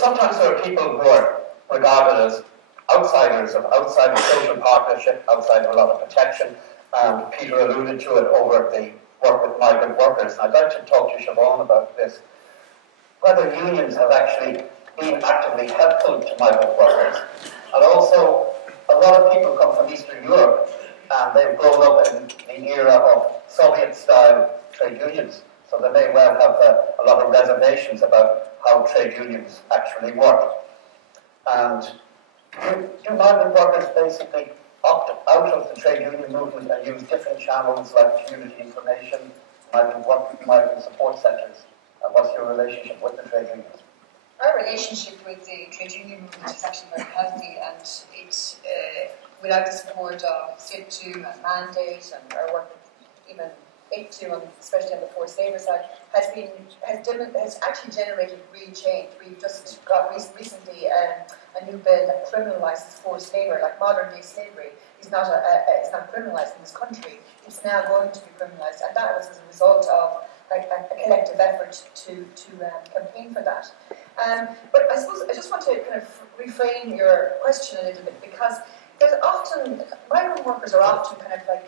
sometimes there are people who are regarded as outsiders, outside of social partnership, outside of a lot of protection, and Peter alluded to it over the work with migrant workers. And I'd like to talk to Siobhan about this. Whether unions have actually been actively helpful to migrant workers, and also a lot of people come from Eastern Europe and they've grown up in the era of Soviet-style trade unions, so they may well have a lot of reservations about how trade unions actually work. And do migrant workers basically opt out of the trade union movement and use different channels like community information, migrant support centres? And what's your relationship with the trade unions? Our relationship with the trade union movement is actually very healthy, and it's without the support of SIPTU and Mandate and our work with even ICTU, and especially on the forced labour side, has actually generated real change. We've just got recently a new bill that criminalises forced labour, like modern day slavery. It's not criminalised in this country. It's now going to be criminalised, and that was as a result of a collective effort to campaign for that. But I suppose I just want to kind of reframe your question a little bit, because there's often, migrant workers are often kind of like,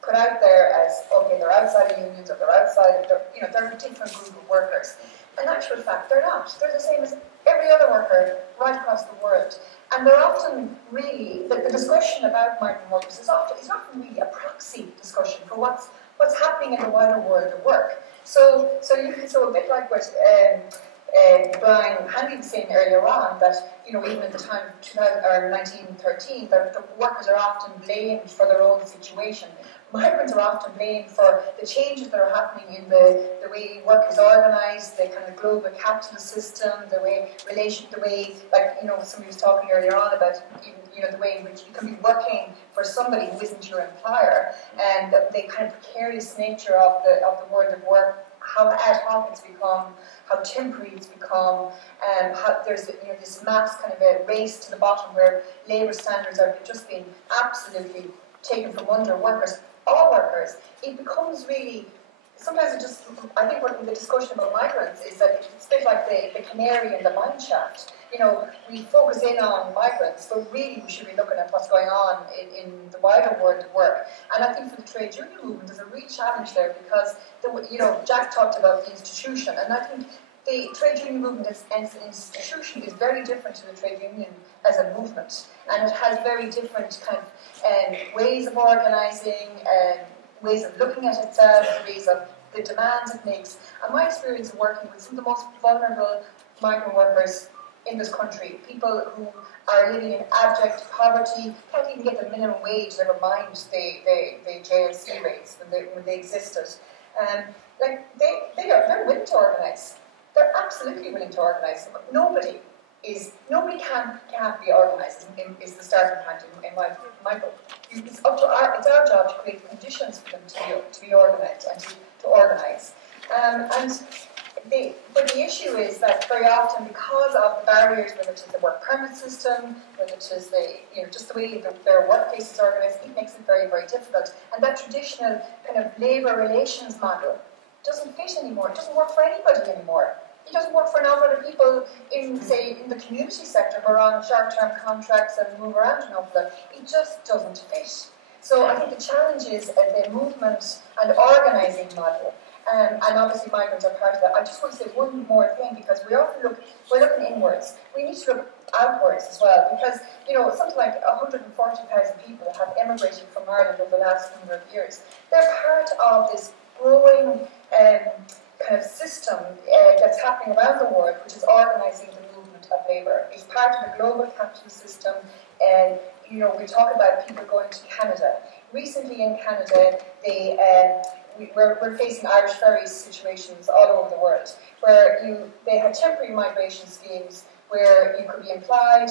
put out there as, okay, they're outside of unions, or they're outside, they're a different group of workers. In actual fact, they're not. They're the same as every other worker right across the world. And they're often really, the discussion about migrant workers is often really a proxy discussion for what's happening in the wider world of work. So a bit like what Brian Handy was saying earlier on, that even at the time of 1913, the workers are often blamed for their own situation. Migrants are often blamed for the changes that are happening in the way work is organised, the kind of global capitalist system, the way, like, somebody was talking earlier on about, the way in which you can be working for somebody who isn't your employer, and the kind of precarious nature of the world of work, how ad hoc it's become, how temporary it's become, how there's this mass kind of a race to the bottom where labour standards are just being absolutely taken from under workers, all workers. It becomes really, sometimes it just, I think what the discussion about migrants is that it's a bit like the canary in the mine shaft. We focus in on migrants, but really we should be looking at what's going on in the wider world of work. And I think for the trade union movement, there's a real challenge there, because Jack talked about the institution, and I think the trade union movement as an institution is very different to the trade union as a movement, and it has very different kind of ways of organising, ways of looking at itself, ways of the demands it makes. And my experience of working with some of the most vulnerable migrant workers in this country, people who are living in abject poverty, can't even get the minimum wage, never mind the JLC rates when they existed. They're willing to organise. They're absolutely willing to organise. Nobody can't be organised is the starting point in my book. It's our job to create conditions for them to be organised and to organise. But the issue is that very often, because of the barriers, whether it's the work permit system, whether it is just the way their workplace is organised, it makes it very, very difficult. And that traditional kind of labour relations model doesn't fit anymore. It doesn't work for anybody anymore. It doesn't work for a number of people in the community sector who are on short-term contracts and move around an awful lot. It just doesn't fit. So I think the challenge is the movement and organising model. And obviously migrants are part of that. I just want to say one more thing, because we're looking inwards. We need to look outwards as well, because something like 140,000 people have emigrated from Ireland over the last number of years. They're part of this growing kind of system that's happening around the world, which is organising the movement of labour. It's part of the global capitalist system. And we talk about people going to Canada. Recently in Canada, we're facing Irish ferry situations all over the world, where they had temporary migration schemes where you could be employed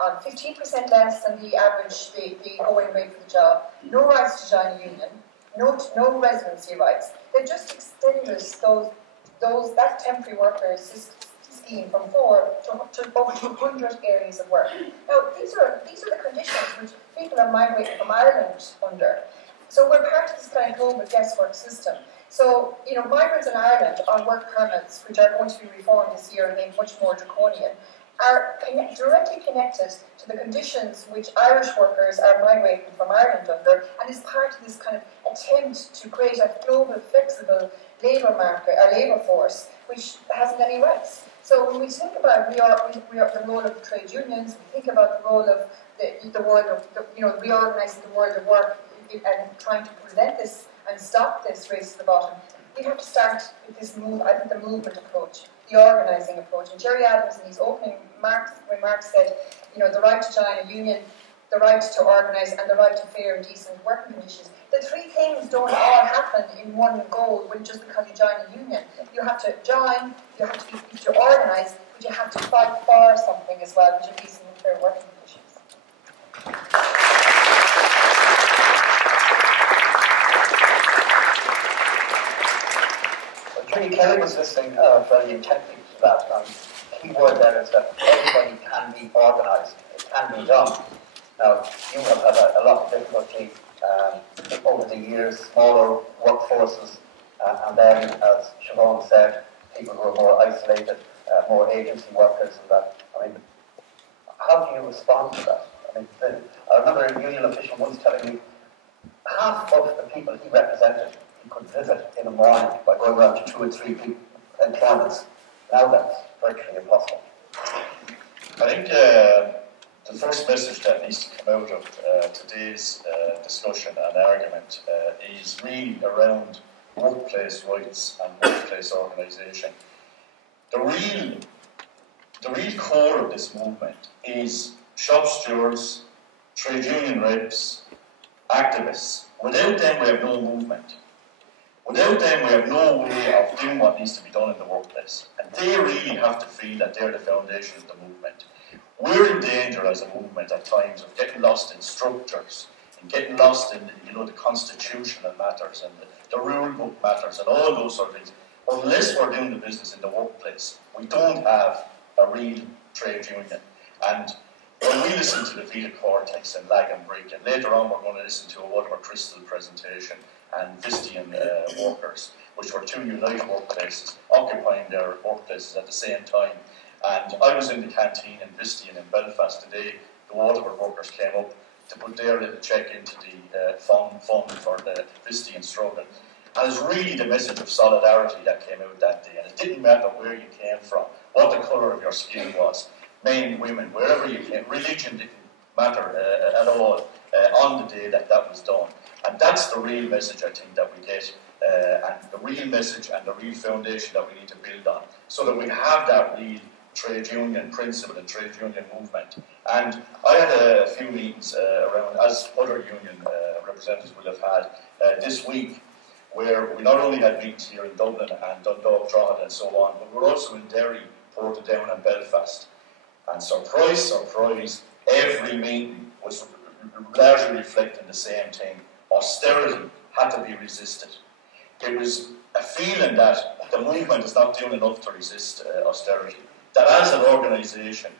on 15% less than the average, the going rate for the job, no rights to join a union, no residency rights. They just extended that temporary workers scheme from 4 to over 200 areas of work. Now, these are the conditions which people are migrating from Ireland under. So we're part of this kind of global guesswork system. So, you know, migrants in Ireland on work permits, which are going to be reformed this year and made much more draconian, are directly connected to the conditions which Irish workers are migrating from Ireland under, and is part of this kind of attempt to create a global, flexible labour market, or labour force, which hasn't any rights. So when we think about the role of the trade unions, we think about the role of the world of, reorganising the world of work and trying to prevent this and stop this race to the bottom, we have to start with this move, I think, the movement approach, the organising approach. And Gerry Adams, in his opening remarks, said, you know, the right to join a union, the right to organise, and the right to fair and decent working conditions. The three things don't all happen in one go just because you join a union. You have to join, you have to organise, but you have to fight for something as well, which are decent and fair working conditions. Julie Kelly was listening very intently to that. The key word there is that everybody can be organised. It can be done. Now, you have had a lot of difficulty over the years, smaller workforces, and then, as Siobhan said, people who are more isolated, more agency workers and that. I mean, how do you respond to that? I mean, I remember a union official once telling me half of the people he represented he could visit in a morning by going around to 2 or 3 employments. Now that's virtually impossible. I think the first message that needs to come out of today's discussion and argument is really around workplace rights and workplace organisation. The real core of this movement is shop stewards, trade union reps, activists. Without them, we have no movement. Without them, we have no way of doing what needs to be done in the workplace. And they really have to feel that they're the foundation of the movement. We're in danger as a movement at times of getting lost in structures and getting lost in the constitutional matters and the rule book matters and all those sort of things. Unless we're doing the business in the workplace, we don't have a real trade union. And when we listen to the Vita Cortex and Lag and Brick, and later on we're going to listen to a Walter Crystal presentation and Vistian workers, which were two Unite workplaces, occupying their workplaces at the same time. And I was in the canteen in Vistian in Belfast today. The Waterford workers came up to put their little check into the fund for the Vistian struggle. And it's really the message of solidarity that came out that day. And it didn't matter where you came from, what the colour of your skin was, men, women, wherever you came, religion didn't matter at all on the day that was done. And that's the real message, I think, that we get, and the real message and the real foundation that we need to build on, so that we have that real trade union principle and trade union movement. And I had a few meetings around, as other union representatives will have had this week, where we not only had meetings here in Dublin and Dundalk, Drogheda and so on, but we were also in Derry, Portadown and Belfast. And surprise, surprise, every meeting was largely reflecting the same thing. Austerity had to be resisted. It was a feeling that the movement is not doing enough to resist austerity. That as an organisation,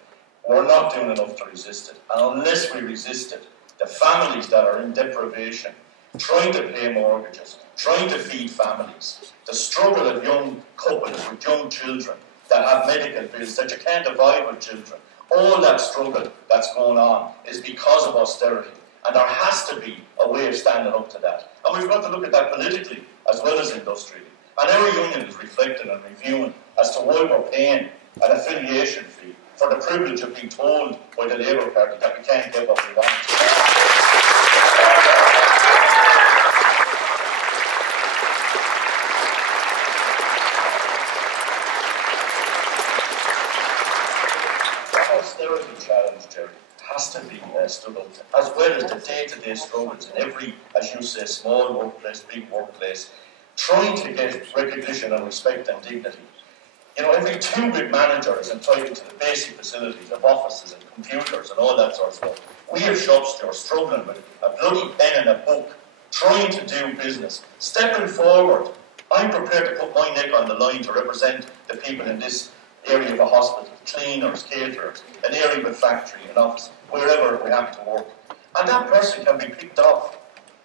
we're not doing enough to resist it. And unless we resist it, the families that are in deprivation, trying to pay mortgages, trying to feed families, the struggle of young couples with young children that have medical bills that you can't divide with children, all that struggle that's going on is because of austerity. And there has to be a way of standing up to that. And we've got to look at that politically as well as industrially. And our union is reflecting and reviewing as to why we're paying an affiliation fee for the privilege of being told by the Labour Party that we can't get what we want. That austerity challenge, Gerry, has to be stood up, as well as the day-to-day struggles in every, as you say, small workplace, big workplace, trying to get recognition and respect and dignity. You know, every 2 big manager is entitled to the basic facilities of offices and computers and all that sort of stuff. We have shops that are struggling with a bloody pen and a book, trying to do business, stepping forward. I'm prepared to put my neck on the line to represent the people in this area of a hospital, cleaners, caterers, an area of a factory, an office, wherever we have to work. And that person can be picked off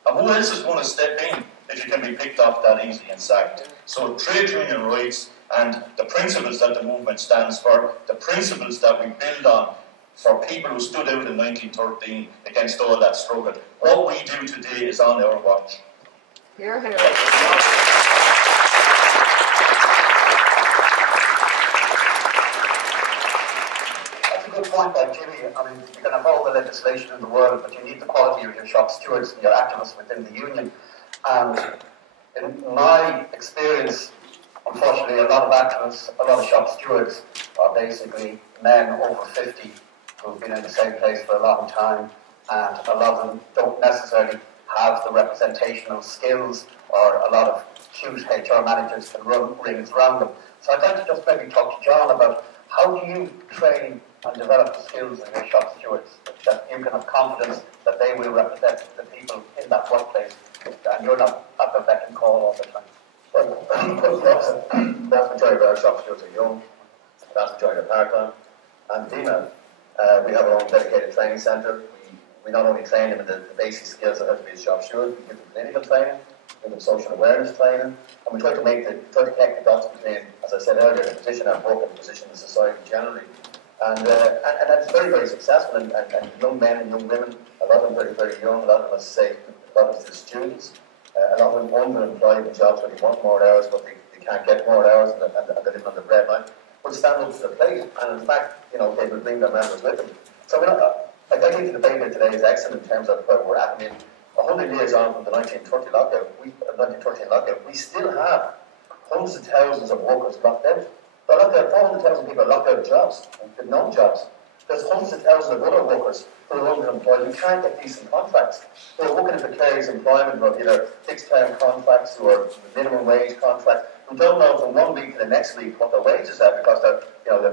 And who else is going to step in if you can be picked off that easy and sacked? So trade union rights and the principles that the movement stands for, the principles that we build on for people who stood out in 1913 against all that struggle. What we do today is on our watch. Hear, hear. Good point by Jimmy. I mean, you can have all the legislation in the world, but you need the quality of your shop stewards and your activists within the union. And in my experience, unfortunately, a lot of activists, a lot of shop stewards are basically men over 50 who've been in the same place for a long time, and a lot of them don't necessarily have the representational skills, or a lot of huge HR managers can run rings around them. So I'd like to just maybe talk to John about how do you train and develop the skills of your shop stewards, that you can have confidence that they will represent the people in that workplace, and you're not at their beck and call all the time. Well, the vast majority of our shop stewards are young, the vast majority are part-time, and female. We have our own dedicated training centre. We not only train them in the basic skills of how to be a shop steward, we give them clinical training, we give them social awareness training, and we try to connect the dots between, as I said earlier, the position at work and the position in society generally. And that's very, very successful, and young men and young women, a lot of them very, very young, a lot of them, as I say, a lot of them are students, a lot of them underemployed in jobs where they want more hours, but they can't get more hours, and they're living on the bread line, will stand up to the plate, and in fact, they will bring their members with them. So I think the debate here today is excellent in terms of where we're at. I mean, 100 years on from the 1913 lockout, we still have hundreds of thousands of workers locked out. They're locked out, 400,000 people are locked out of jobs, with no jobs. There's hundreds of thousands of other workers who are underemployed, who can't get decent contracts. They're working in precarious employment, or either fixed-term contracts or minimum wage contracts, who don't know from 1 week to the next week what their wages are, because they're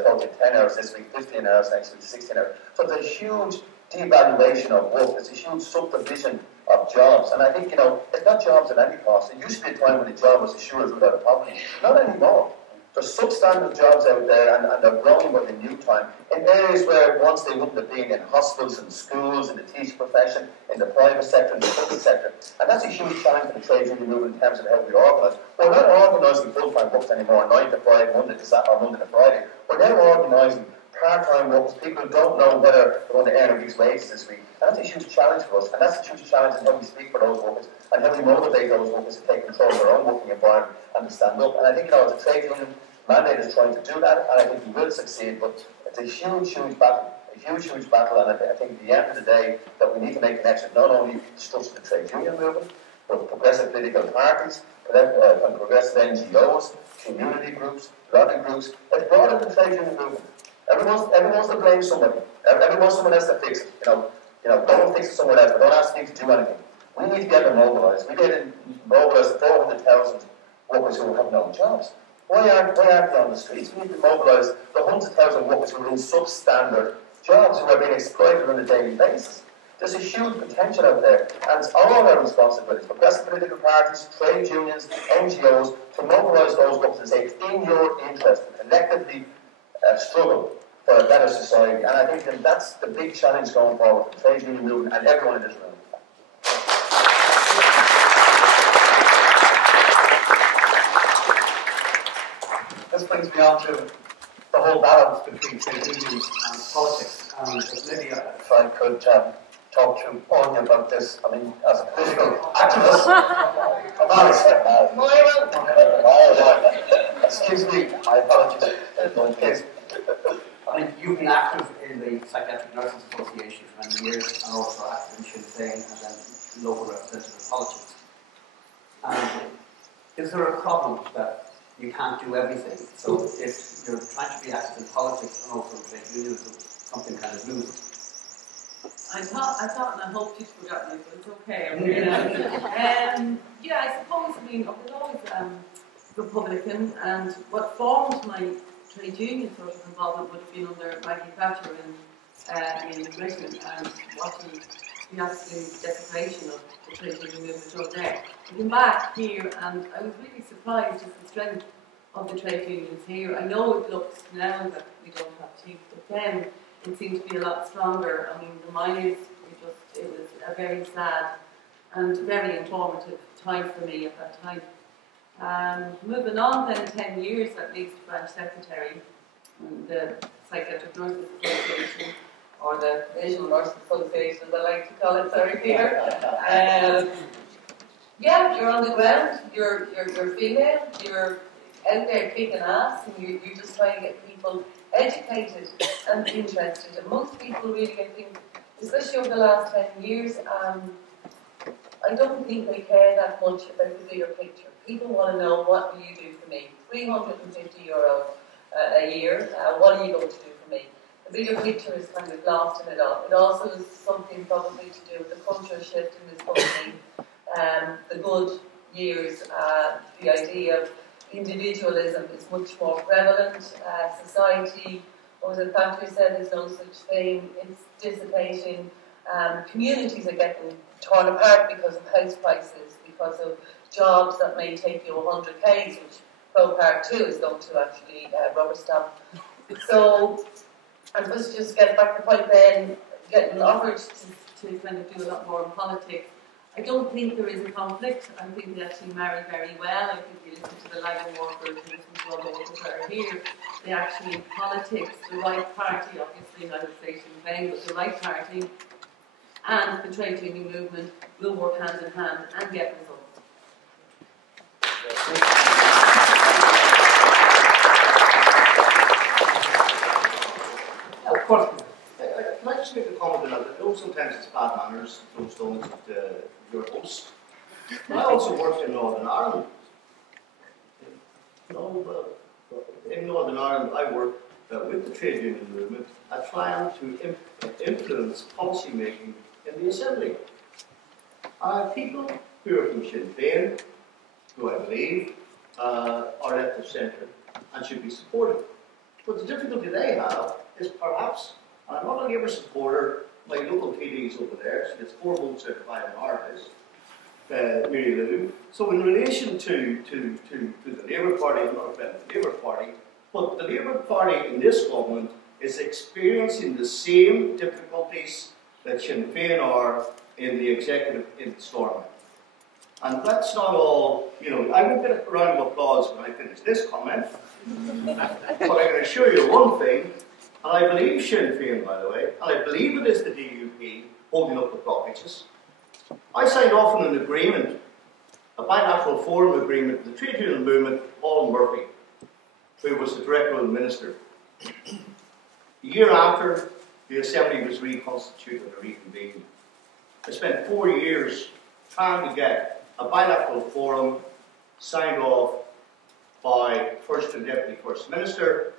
told 10 hours this week, 15 hours next week, 16 hours. So there's a huge devaluation of work. There's a huge subdivision of jobs. And I think, it's not jobs at any cost. There used to be a time when a job was assured without a poverty. Not anymore. There's substandard jobs out there, and they're growing with the new time in areas where once they wouldn't have been, in hospitals and schools, in the teaching profession, in the private sector, in the public sector. And that's a huge challenge for the trade union movement in terms of how we organise. We're not organising full-time works anymore, 9 to 5, Monday to Saturday, or Monday to Friday. We're now organising part-time workers, people who don't know whether they're going to earn a week's wages this week. And that's a huge challenge for us, and that's a huge challenge in how we speak for those workers, and how we motivate those workers to take control of their own working environment and to stand up. And I think, as a trade union mandate is trying to do that, and I think we will succeed, but it's a huge, huge battle. And I think at the end of the day, that we need to make connections not only to structure the trade union movement, but progressive political parties, and progressive NGOs, community groups, lobby groups. It's broader than the trade union movement. Everyone's to blame somebody. Everyone wants someone else to fix it. Don't fix it somewhere else, but don't ask me to do anything. We need to get them mobilised. We need to mobilise 400,000 workers who have no jobs. Why aren't they on the streets? We need to mobilise the hundreds of thousands of workers who are in substandard jobs, who are being exploited on a daily basis. There's a huge potential out there, and it's all our responsibility, progressive political parties, trade unions, NGOs, to mobilise those workers and say it's in your interest to collectively struggle for a better society. And I think that that's the big challenge going forward for the trade union movement and everyone in this room. This brings me on to the whole balance between trade unions and politics. And maybe if I could talk to Anya about this, I mean, as a political activist. Excuse me, my apologies. I mean, you've been active in the Psychiatric Nurses Association for many years, and also active in Sinn Féin and then local representative politics. And is there a problem that you can't do everything? So if you're trying to be active in politics and also in trade unionism, something kind of loses. I thought and I hoped you'd forgotten me, but it's okay. I suppose, I was always Republican, and what formed my trade union sort of involvement would have been under Maggie Thatcher in Britain, and watching the absolute desecration of the trade union movement over there. I came back here, and I was really surprised at the strength of the trade unions here. I know it looks now that we don't have teeth, but then it seemed to be a lot stronger. I mean, the miners, it was a very sad and very informative time for me at that time. Moving on then 10 years at least branch secretary in the Psychiatric Nurses Association, or the Asian Nurses Association as I like to call it, sorry Peter. Yeah, you're on the ground, you're female, you're out there kicking ass, and you're just trying to get people educated and interested. And most people really, I think, especially over the last 10 years, I don't think they care that much about the bigger picture. People want to know, what will you do for me? €350 a year, what are you going to do for me? The bigger picture is kind of lost in it all. It also is something probably to do with the cultural shift in this country, the good years, the idea of individualism is much more prevalent. Society, or as the factory said, there's no such thing. It's dissipating. Communities are getting torn apart because of house prices, because of jobs that may take you 100Ks, which Pro Part 2 is going to actually rubber stamp. So, and let's just get back to the point then, getting offered to kind of do a lot more in politics. I don't think there is a conflict. I think they actually marry very well. I think you listen to the labour workers, you listen to all the workers that are here, they actually politics, the right party, obviously I would say Sinn Féin, but the right party and the trade union movement will work hand in hand and get results. Of course. Can I just make a comment on that? I know sometimes it's bad manners to throw stones at your host. I also worked in Northern Ireland. In Northern Ireland, I worked with the trade union movement at trying to influence policy making in the Assembly. People who are from Sinn Féin, who I believe are at the centre and should be supported. But the difficulty they have is perhaps, and I'm not a Labour supporter, my local TD is over there, she gets 4 votes out of 5 in our list, Máire Devine. So in relation to the Labour Party, I'm not a friend of the Labour Party, but the Labour Party in this government is experiencing the same difficulties that Sinn Féin are in the executive in Stormont. And that's not all, I won't get a round of applause when I finish this comment, but I can assure you one thing, and I believe Sinn Féin, by the way, and I believe it is the DUP holding up the blockages. I signed off on an agreement, a bilateral forum agreement with the trade union movement, Paul Murphy, who was the Director of the Minister. A year after, the Assembly was reconstituted and reconvened. I spent 4 years trying to get a bilateral forum signed off by First and Deputy First Minister,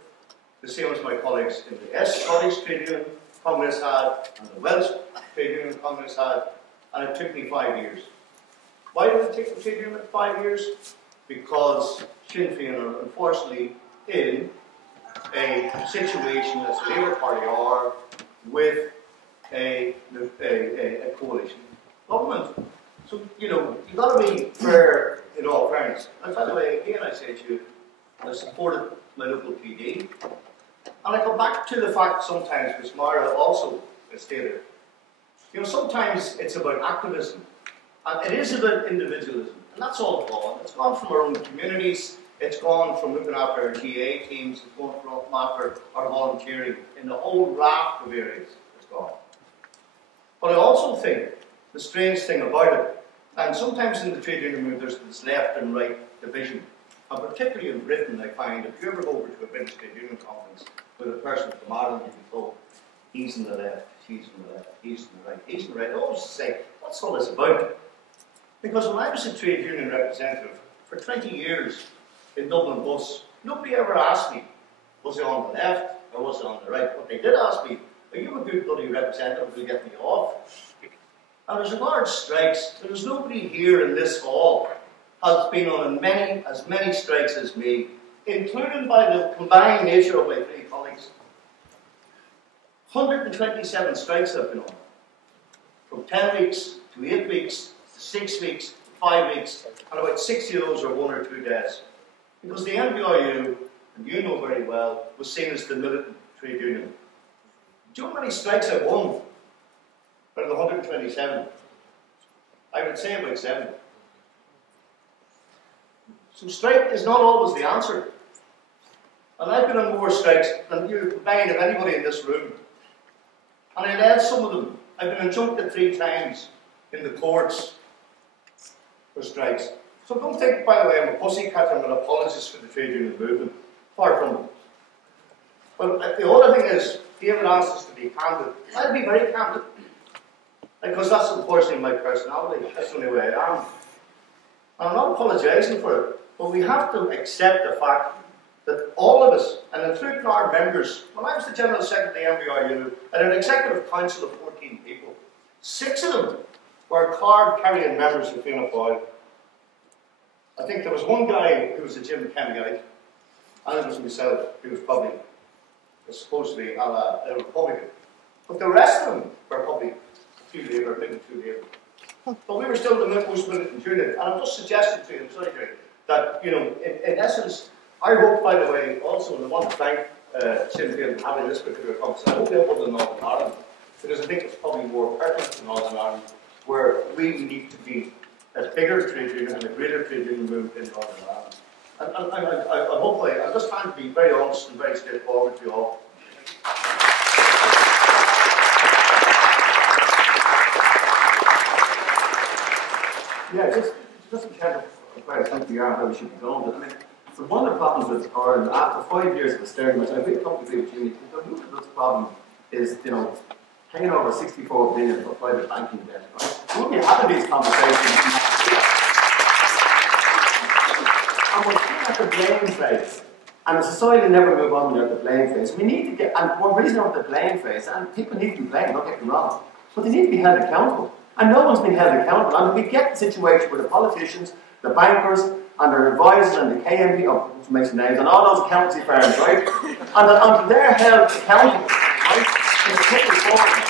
the same as my colleagues in the Scottish Trade Union Congress had, and the Welsh Trade Union Congress had, and it took me 5 years. Why did it take the Trade Union 5 years? Because Sinn Féin are unfortunately in a situation as the Labour Party are with a coalition government. So, you've got to be fair in all fairness. And by the way, again, I say to you, I supported my local PD. And I come back to the fact sometimes, which Máire also stated, sometimes it's about activism. And it is about individualism. And that's all gone. It's gone from our own communities. It's gone from looking after our TA teams. It's gone from looking after our volunteering in the whole raft of areas. It's gone. But I also think the strange thing about it, and sometimes in the trade union movement there's this left and right division, and particularly in Britain I find if you ever go over to a British trade union conference with a person from Ireland, you'll be told, he's on the left, she's on the left, he's on the right, he's on the right. I always say, what's all this about? Because when I was a trade union representative for 20 years in Dublin bus, nobody ever asked me, was I on the left or was I on the right? But they did ask me, are you a good bloody representative, will you get me off? And as regards strikes, there is nobody here in this hall has been on as many strikes as me, including by the combined nature of my 3 colleagues. 127 strikes I've been on. From 10 weeks to 8 weeks, to 6 weeks, to 5 weeks, and about 60 of those are 1 or 2 days. Because the NBRU, and you know very well, was seen as the militant trade union. Do you know how many strikes I won out of the 127? I would say about 7. So strike is not always the answer. And I've been on more strikes than you combined of anybody in this room. And I led some of them. I've been injuncted 3 times in the courts for strikes. So don't think, by the way, I'm a pussycat and an apologist for the trade union movement. Far from it. But the other thing is, David asked us to be candid. I'll be very candid. Because that's unfortunately my personality. That's the only way I am. And I'm not apologising for it. But we have to accept the fact that all of us, and including our members, when I was the General Secretary of the MBRU, and an Executive Council of 14 people, 6 of them were card-carrying members of Fianna Fáil. I think there was one guy who was a Jim Kennyite, and it was myself, who was probably supposed to be a Republican. But the rest of them were probably a few Labour, maybe 2 Labour. But we were still the most militant unit, and I'm just suggesting to you, sorry, Gerry, that, you know, in essence, I hope, by the way, also, and I want to thank Sinn Féin for having this particular conversation. I hope they'll put it in Northern Ireland, because I think it's probably more pertinent in Northern Ireland, where we need to be a bigger trade union and a greater trade union movement in Northern Ireland. And I hope I'm just trying to be very honest and very straightforward to you all. Yeah, just in terms of where I think we are, how we should be going. But I mean, so one of the problems with Ireland, after 5 years of austerity, I think completely agree with you, the root of this problem is, you know, paying over 64 billion for private banking debt. Right? When we're having these conversations, and we're still at the blame phase, and the society will never move on when you're at the blame phase. We need to get, and one reason we're at the blame phase, and people need to be blamed, don't get me wrong, but they need to be held accountable. And no one's been held accountable. And we get the situation where the politicians, the bankers, and their advisors, and the KMP, to make some names, and all those accountancy firms, right? And until they're held accountable, right? It's taken forward.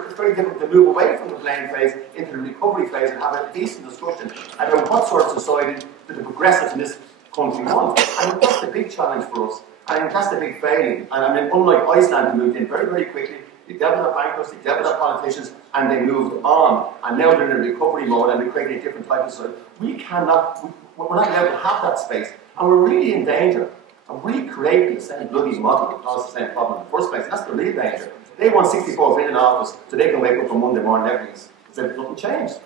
It's very difficult to move away from the blame phase into the recovery phase and have a decent discussion about what sort of society do the progressives in this country want. And that's the big challenge for us. I think that's the big failing. And I mean, unlike Iceland, who moved in very, very quickly, they dealt with their bankers, they dealt with their politicians, and they moved on. And now they're in a recovery mode and they're creating a different type of society. We're not allowed to have that space. And we're really in danger of recreating the same bloody model that caused the same problem in the first place. And that's the real danger. They want 64 billion off us so they can wake up on Monday morning and everything's as if nothing changed.